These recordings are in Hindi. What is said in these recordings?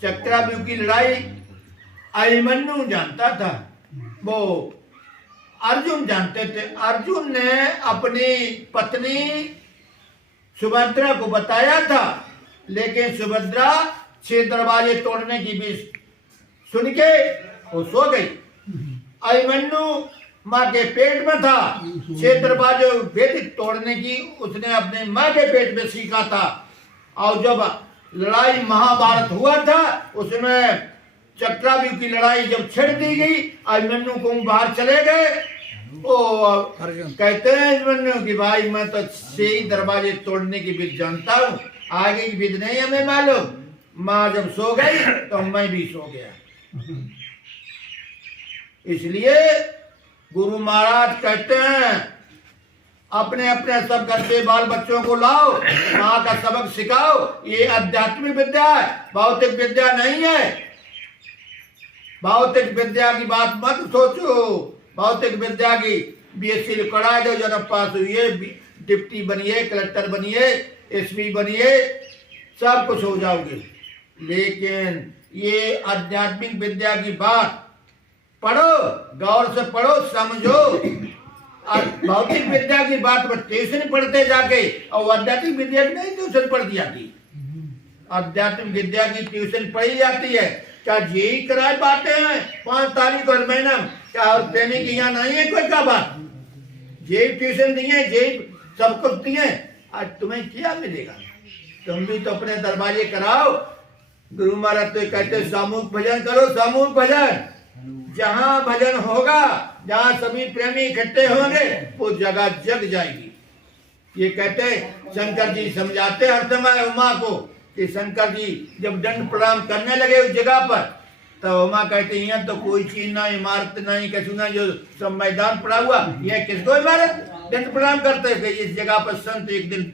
चक्रव्यूह की लड़ाई अभिमन्यु जानता था, वो अर्जुन जानते थे। अर्जुन ने अपनी पत्नी सुभद्रा को बताया था, लेकिन सुभद्रा 6 दरवाजे तोड़ने की भी सुन के वो सो गई। अभिमन्यु माँ के पेट में था, 6 दरवाजे भेद तोड़ने की उसने अपने माँ के पेट में सीखा था। और जब लड़ाई महाभारत हुआ था, उसमें चक्रव्यूह की लड़ाई जब छेड़ दी गई, अभिमन्यु को बाहर चले गए। वो कहते हैं अभिमन्यु कि भाई मैं तो 6 दरवाजे तोड़ने की विधि जानता हूँ, आगे की विधि नहीं हमें मालूम। माँ जब सो गई तो मैं भी सो गया। इसलिए गुरु महाराज कहते हैं अपने अपने सब घर के बाल बच्चों को लाओ, माँ का सबक सिखाओ। ये आध्यात्मिक विद्या है, भौतिक विद्या नहीं है। भौतिक विद्या की बात मत सोचो। भौतिक विद्या की बीएससी करा दो, जब पास हुई है, डिप्टी बनिए, कलेक्टर बनिए, एसपी बनिए, सब कुछ हो जाओगे। लेकिन ये आध्यात्मिक विद्या की बात पढ़ो, गौर से पढ़ो, समझो। और भौतिक विद्या की बात पर ट्यूशन पढ़ते जाके, और आध्यात्मिक विद्या की नहीं ट्यूशन पढ़ दी जाती। आध्यात्मिक विद्या की ट्यूशन पढ़ी जाती है। क्या जेई कराए बातें हैं 5 तारीख और महीना, क्या और प्रेमी की यहाँ नहीं है कोई का बात। जेई ट्यूशन दिए, जेई सब कुछ दिए, आज तुम्हें क्या मिलेगा? तुम भी तो अपने दरवाजे कराओ। गुरु महाराज तो कहते सामूहिक भजन करो, सामूहिक भजन। जहाँ भजन होगा, जहाँ सभी प्रेमी इकट्ठे होंगे, वो जगह जग जाएगी। ये कहते शंकर जी समझाते हर समय उमा को कि शंकर जी जब दंड प्रणाम करने लगे उस जगह पर, तो उमा कहते यहाँ तो कोई चीज ना, इमारत नहीं, कछु ना, जो सब मैदान पड़ा हुआ, यह किसको इमारत? दंड प्रणाम करते थे। इस जगह पर संत एक दिन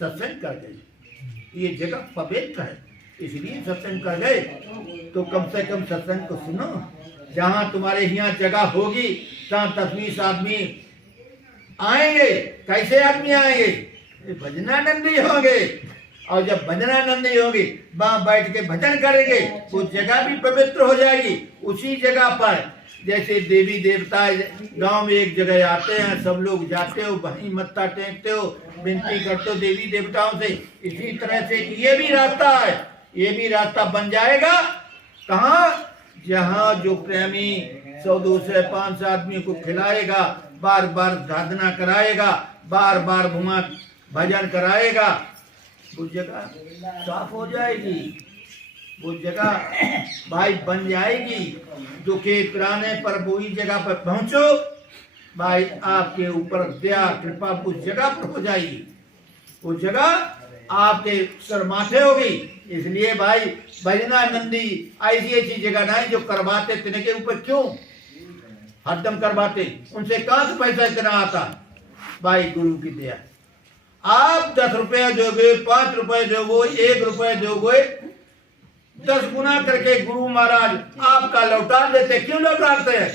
सत्संग कर गए। ये जगह पवित्र है, इसलिए सत्संग कर गए। तो कम से कम सत्संग को सुनो। जहाँ तुम्हारे यहाँ जगह होगी, तहाँ 10-20 आदमी आएंगे। कैसे आदमी आएंगे? भजनानंदी होंगे। और जब भजनानंदी होंगे, वहां बैठ के भजन करेंगे, वो जगह भी पवित्र हो जाएगी। उसी जगह पर जैसे देवी देवता गांव में एक जगह आते हैं, सब लोग जाते हो, वहीं मत्था टेकते हो, विनती करते हो देवी देवताओं से। इसी तरह से ये भी रास्ता है, ये भी रास्ता बन जाएगा। कहाँ? जहाँ जो प्रेमी 100, 200, 500 आदमी को खिलाएगा, बार बार साधना कराएगा, बार बार भुआ भजन कराएगा, वो जगह साफ हो जाएगी। वो जगह भाई बन जाएगी। दुखे पिराने पर वही जगह पर पहुंचो भाई, आपके ऊपर दया कृपा उस जगह पर हो जाएगी। वो जगह आपके सर माथे होगी। इसलिए भाई भजनानंदी ऐसी जगह नहीं जो करवाते तिनके ऊपर क्यों हरदम करवाते, उनसे कहां से पैसा इतना आता? भाई गुरु की दया। आप 10 रुपया दोगे, 5 रुपए दोगे, 1 रुपए दोगे, 10 गुना करके गुरु महाराज आपका लौटा देते। क्यों लौटाते हैं?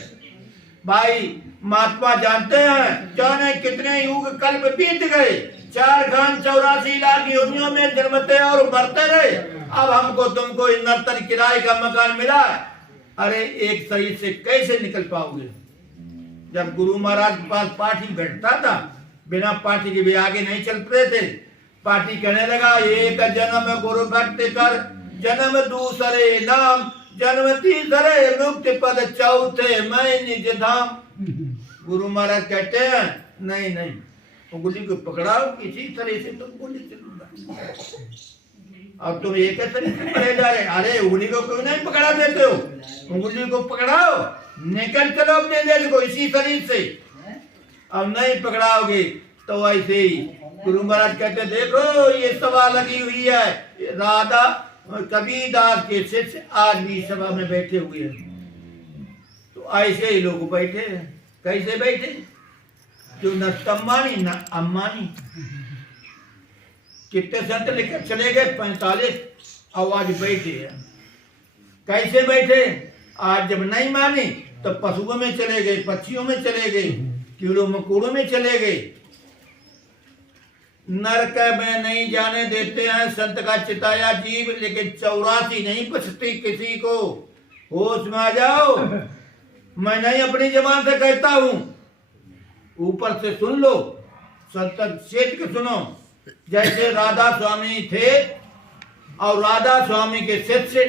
भाई महात्मा जानते हैं, जाने कितने युग कल्प बीत गए, 484 लाख योनियों में जन्मते और मरते रहे। अब हमको तुमको नर्तन किराए का मकान मिला। अरे एक शरीर से कैसे निकल पाओगे? जब गुरु महाराज के पास पाठी बैठता था, बिना पाठी के भी आगे नहीं चल रहे थे। पाठी कहने लगा, एक जन्म गुरु भक्त कर, जन्म दूसरे नाम, जन्म तीसरे मुक्ति पद, चौथे मैं निज धाम। गुरु महाराज कहते हैं नहीं नहीं, उंगली को पकड़ाओ, किसी तरह से तुम गोली चलूंगा। अब तुम एक तरीके से पकड़े जा रहे। अरे उंगली को क्यों नहीं पकड़ा देते हो? उंगली को पकड़ाओ, निकल चलो अपने देश को इसी शरीर से। अब नहीं पकड़ाओगे तो ऐसे ही गुरु महाराज कहते देखो ये सभा लगी हुई है, राधा कबीरदास के शिष्य आज भी सभा में बैठे हुए हैं। तो ऐसे ही लोग बैठे हैं। कैसे बैठे? जो न तम्मानी न अम्मानी। कितने संत लेकर चले गए? 45। आवाज बैठे हैं। कैसे बैठे? आज जब नहीं मानी तो पशुओं में चले गए, पक्षियों में चले गए, कीड़ों मकोड़ों में चले गए। नरक में नहीं जाने देते हैं संत का चिताया जीव, लेकिन 84 नहीं बचती किसी को। होश में आ जाओ, मैं नहीं अपनी जबान से कहता हूं, ऊपर से सुन लो, संत सेठ के सुनो। जैसे राधा स्वामी थे और राधा स्वामी के शिष्य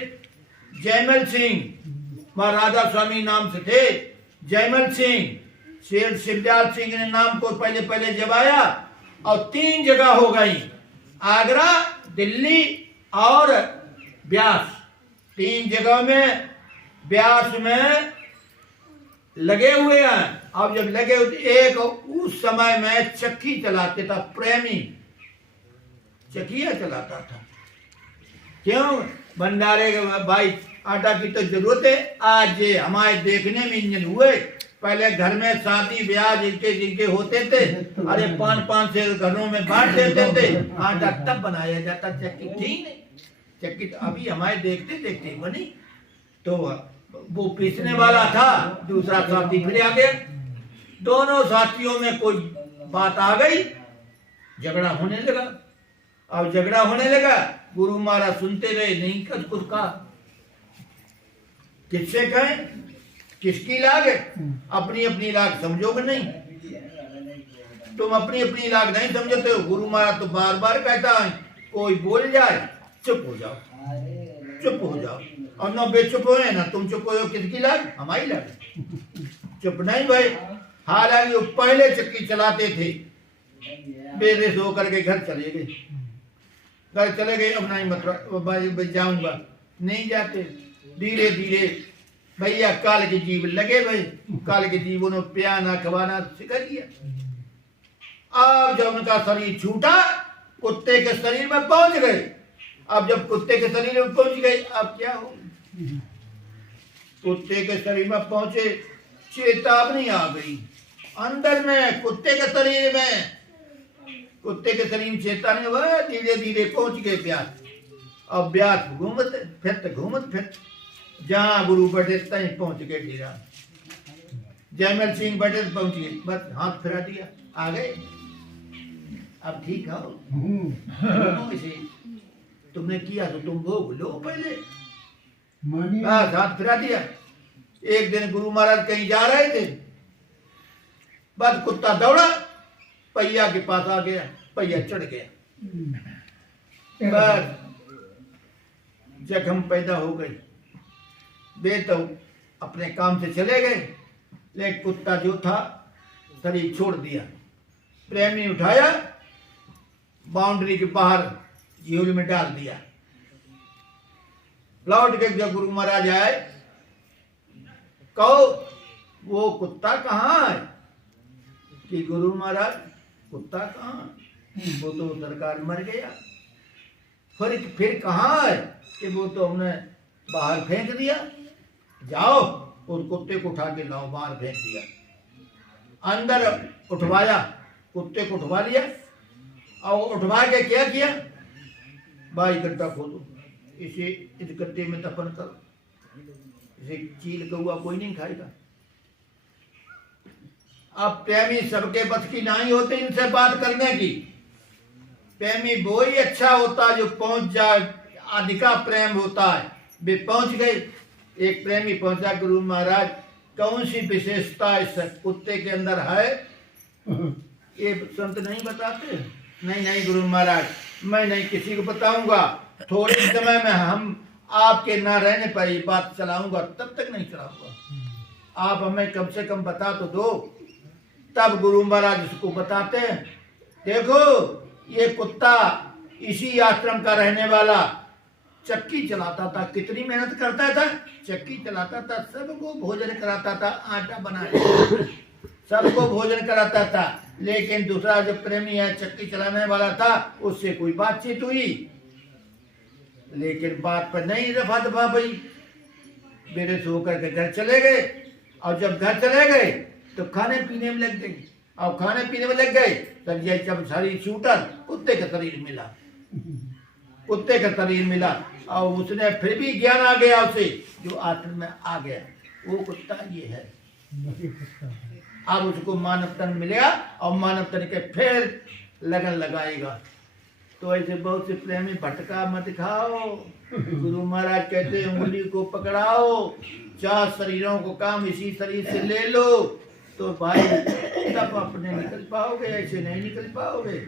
जयमल सिंह, वह राधा स्वामी नाम से थे जयमल सिंह, शेर शिवदयाल सिंह ने नाम को पहले पहले जब आया और 3 जगह हो गई, आगरा, दिल्ली और ब्यास। 3 जगह में ब्यास में लगे हुए हैं। अब जब लगे एक उस समय में चक्की चलाते था, प्रेमी चकिया चलाता था। क्यों? भंडारे के भाई आटा की तो जरूरत है। आज ये हमारे देखने में इंजन हुए, पहले घर में शादी ब्याह जिनके होते थे, अरे 5-5 से घरों में बांट देते थे, आटा तब बनाया जाता। चक्की थी नहीं, चक्की तो अभी हमारे देखते देखते बनी। तो वो पीसने वाला था, दूसरा साथी फिर आ गया, दोनों साथियों में कोई बात आ गई, झगड़ा होने लगा। अब झगड़ा होने लगा, गुरु महाराज सुनते रहे, नहीं कर कुछ कहा। किससे कहें, किसकी लाग है? अपनी अपनी लाग समझोगे नहीं, तुम अपनी अपनी लाग नहीं समझते हो। गुरु महाराज तो बार बार कहता है, कोई बोल जाए चुप हो जाओ, चुप हो जाओ। और ना बेचुप हो ना तुम चुप हो, किसकी लाग? हमारी लाग। चुप नहीं भाई। हालांकि वो पहले चक्की चलाते थे, बेरे से होकर के घर चले गए, घर चले गए। अब नहीं मतलब जाऊंगा, नहीं जाते। धीरे धीरे भैया काल के जीव लगे भाई, काल के जीवों ने प्याना खवाना सिखा दिया। अब जब उनका शरीर छूटा, कुत्ते के शरीर में पहुंच गए। अब जब कुत्ते के शरीर में पहुंच गए, अब क्या हो? कुत्ते के शरीर में पहुंचे, चेतावनी आ गई अंदर में, कुत्ते के शरीर में, कुत्ते के शरीर में चेतावनी हुआ। धीरे धीरे पहुंच गए ब्यास। अब ब्यास घूमत फिर जहां गुरु बैठे तहीं पहुंच गए डेरा। जयमल सिंह बैठे पहुंच गए, बस हाथ फिरा दिया, आ गए। अब ठीक हो इसे, तुमने किया तो तुम भोग लो पहले, बस हाथ फिरा दिया। एक दिन गुरु महाराज कहीं जा रहे थे, बस कुत्ता दौड़ा, पहिया के पास आ गया, पहिया चढ़ गया, बस जख्म पैदा हो गई। वे तो अपने काम से चले गए, लेकिन कुत्ता जो था शरीर छोड़ दिया। प्रेमी उठाया, बाउंड्री के बाहर झोली में डाल दिया। लौट के जब गुरु महाराज आए, कहो वो कुत्ता कहाँ है? कि गुरु महाराज कुत्ता कहाँ, वो तो सरकार मर गया। फिर कहाँ है? कि वो तो हमने बाहर फेंक दिया। जाओ उस कुत्ते को उठा के लाओ, बाहर फेंक दिया। अंदर उठवाया, कुत्ते को उठवा लिया और उठवा के क्या किया? भाई गड्ढा खोदो, इसे इस गड्ढे में दफन करो, इसे चील कौआ कोई नहीं खाएगा। अब प्रेमी सबके बस की नहीं होते इनसे बात करने की। प्रेमी वो ही अच्छा होता जो पहुंच जाए, अधिका प्रेम होता है। वे पहुंच गए। एक प्रेमी पहुंचा, गुरु महाराज कौन सी विशेषता इस कुत्ते के अंदर है? ये संत नहीं बताते। नहीं गुरु महाराज, मैं नहीं किसी को बताऊंगा। थोड़े समय में हम आपके ना रहने पर ये बात चलाऊंगा, तब तक नहीं चलाऊंगा। आप हमें कम से कम बता तो दो। तब गुरु महाराज इसको बताते हैं, देखो ये कुत्ता इसी आश्रम का रहने वाला, चक्की चलाता था। कितनी मेहनत करता था, चक्की चलाता था, सबको भोजन कराता था, आटा बनाया, सबको भोजन कराता था। लेकिन दूसरा जो प्रेमी है, चक्की चलाने वाला था, उससे कोई बातचीत हुई, लेकिन बात पर नहीं रफा दफा भई। मेरे से होकर के घर चले गए। और जब घर चले गए तो खाने पीने में लग गए। और खाने पीने में लग गए तब ये जब शरीर छूटा, कुत्ते का शरीर मिला, कुत्ते का शरीर मिला। और उसने फिर भी ज्ञान आ गया उसे, जो आत्मा में आ गया, वो कुत्ता ये है। अब उसको मानव तन मिला और मानव तन के फिर लगन लगाएगा। तो ऐसे बहुत से प्रेमी भटका मत खाओ। गुरु महाराज कहते हैं उंगली को पकड़ाओ, 4 शरीरों को काम इसी शरीर से ले लो, तो भाई तब अपने निकल पाओगे, ऐसे नहीं निकल पाओगे।